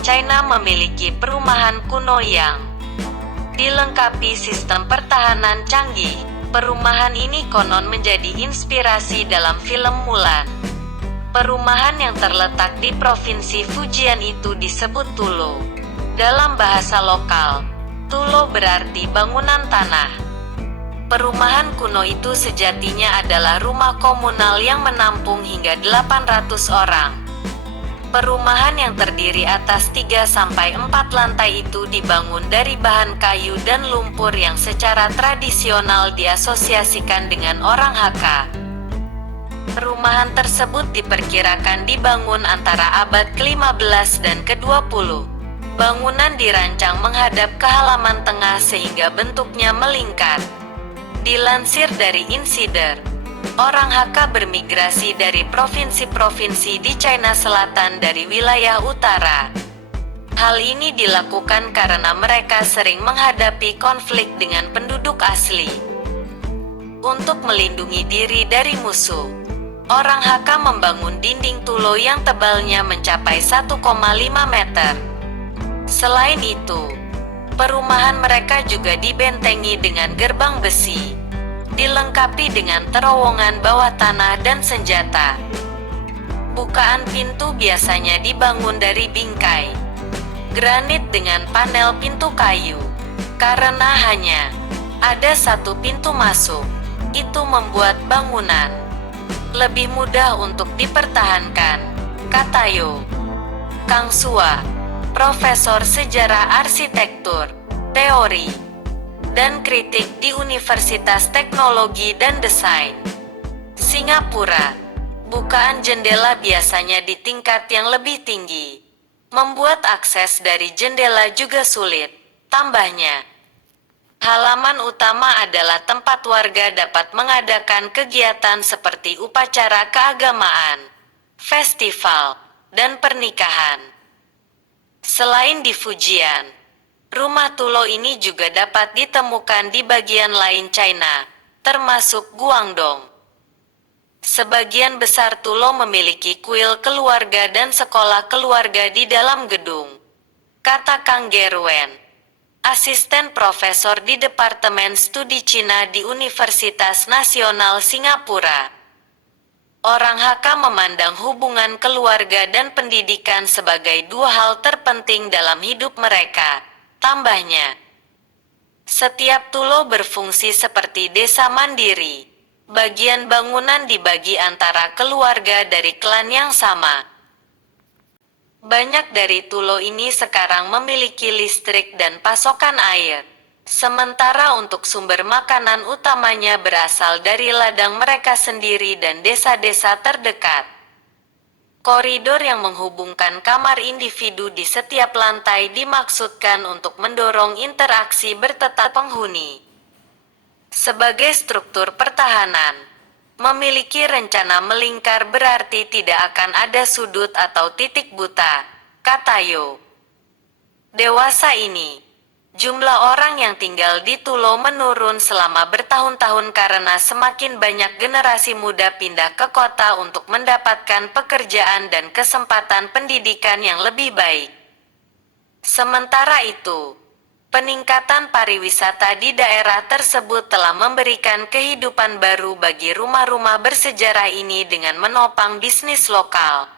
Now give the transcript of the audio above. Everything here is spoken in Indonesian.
China memiliki perumahan kuno yang dilengkapi sistem pertahanan canggih. Perumahan ini konon menjadi inspirasi dalam film Mulan. Perumahan yang terletak di provinsi Fujian itu disebut Tulo. Dalam bahasa lokal, Tulo berarti bangunan tanah. Perumahan kuno itu sejatinya adalah rumah komunal yang menampung hingga 800 orang. Perumahan yang terdiri atas 3-4 lantai itu dibangun dari bahan kayu dan lumpur yang secara tradisional diasosiasikan dengan orang Hakka. Perumahan tersebut diperkirakan dibangun antara abad ke-15 dan ke-20. Bangunan dirancang menghadap ke halaman tengah sehingga bentuknya melingkar. Dilansir dari Insider, orang Hakka bermigrasi dari provinsi-provinsi di China Selatan dari wilayah utara. Hal ini dilakukan karena mereka sering menghadapi konflik dengan penduduk asli. Untuk melindungi diri dari musuh, orang Hakka membangun dinding Tulo yang tebalnya mencapai 1,5 meter. Selain itu, perumahan mereka juga dibentengi dengan gerbang besi, dilengkapi dengan terowongan bawah tanah dan senjata. Bukaan pintu biasanya dibangun dari bingkai granit dengan panel pintu kayu. Karena hanya ada satu pintu masuk, itu membuat bangunan lebih mudah untuk dipertahankan, kata Yo Kang Sua, Profesor Sejarah Arsitektur, Teori, dan Kritik di Universitas Teknologi dan Desain Singapura. Bukaan jendela biasanya di tingkat yang lebih tinggi, membuat akses dari jendela juga sulit. Tambahnya, halaman utama adalah tempat warga dapat mengadakan kegiatan seperti upacara keagamaan, festival, dan pernikahan. Selain di Fujian, rumah Tulo ini juga dapat ditemukan di bagian lain China, termasuk Guangdong. Sebagian besar Tulo memiliki kuil keluarga dan sekolah keluarga di dalam gedung, kata Kang Gerwen, asisten profesor di Departemen Studi Cina di Universitas Nasional Singapura. Orang Hakka memandang hubungan keluarga dan pendidikan sebagai dua hal terpenting dalam hidup mereka. Tambahnya, setiap Tulo berfungsi seperti desa mandiri. Bagian bangunan dibagi antara keluarga dari klan yang sama. Banyak dari Tulo ini sekarang memiliki listrik dan pasokan air. Sementara untuk sumber makanan utamanya berasal dari ladang mereka sendiri dan desa-desa terdekat. Koridor yang menghubungkan kamar individu di setiap lantai dimaksudkan untuk mendorong interaksi bertetap penghuni. Sebagai struktur pertahanan, memiliki rencana melingkar berarti tidak akan ada sudut atau titik buta, kata Yo. Dewasa ini, jumlah orang yang tinggal di Tulo menurun selama bertahun-tahun karena semakin banyak generasi muda pindah ke kota untuk mendapatkan pekerjaan dan kesempatan pendidikan yang lebih baik. Sementara itu, peningkatan pariwisata di daerah tersebut telah memberikan kehidupan baru bagi rumah-rumah bersejarah ini dengan menopang bisnis lokal.